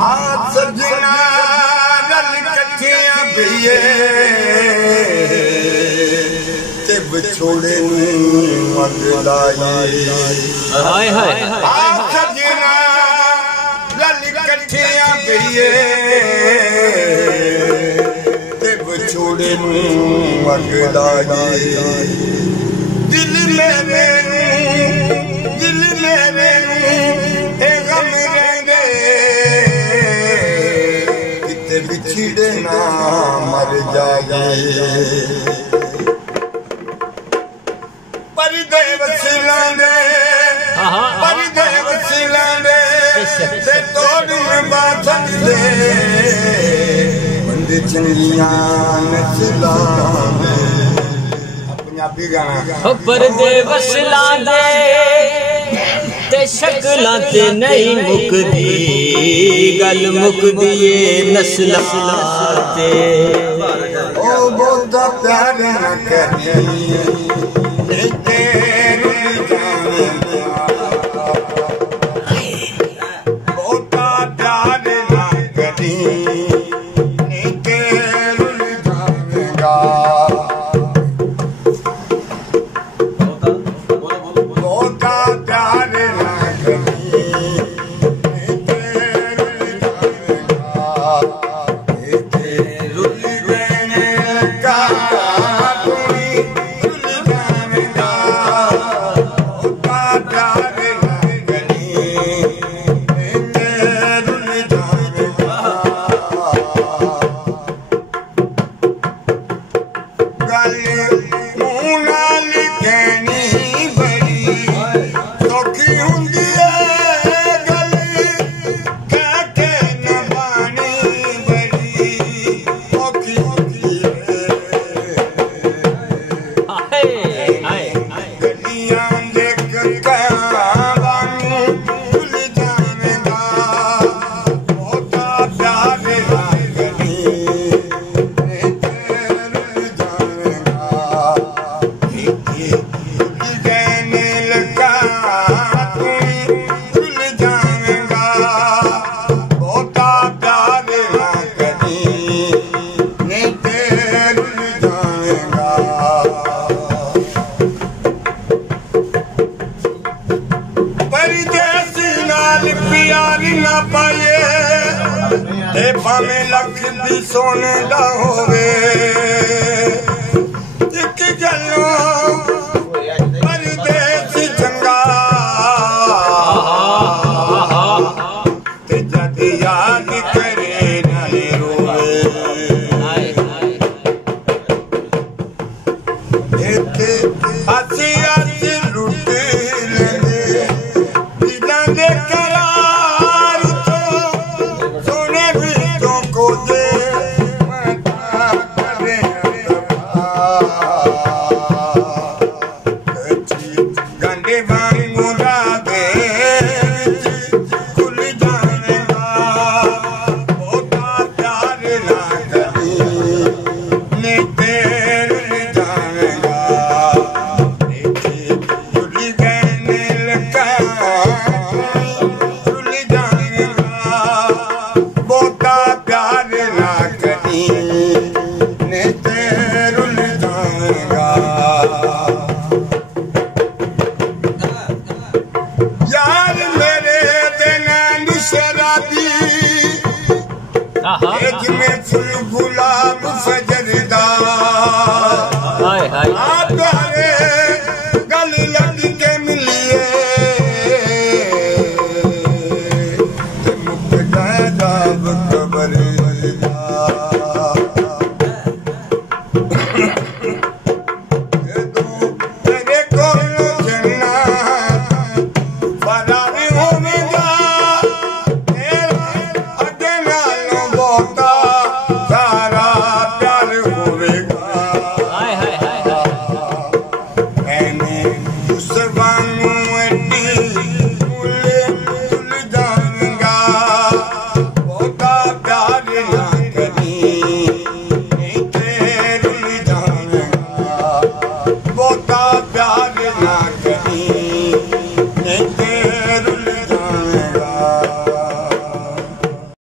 सजना रल कठियां पिए ते विछोड़े मंगदाई हाय हाय सजना रल कठियां पिए ते विछोड़े मंगदाई दिल में गम रहेंगे किते बिछड़े ना मर जाए परिदे वसीलांदे ते तोड़ में बातन दे बंदे चंगियां नचलांदे पंजाबी गाना परदे वसीलांदे ते शक्लां ते नहीं मुकदी गल मुकदी नस्लां ते ओ बहुता प्यार न करी भावें लख भी सोने दा होवे एक गल्लों परदेसी चंगा ते जद याद करे नाले रोवे इत्थे हसी हसी लुट लेंदे दिलां दे गुलाब फजरदा हाय हाय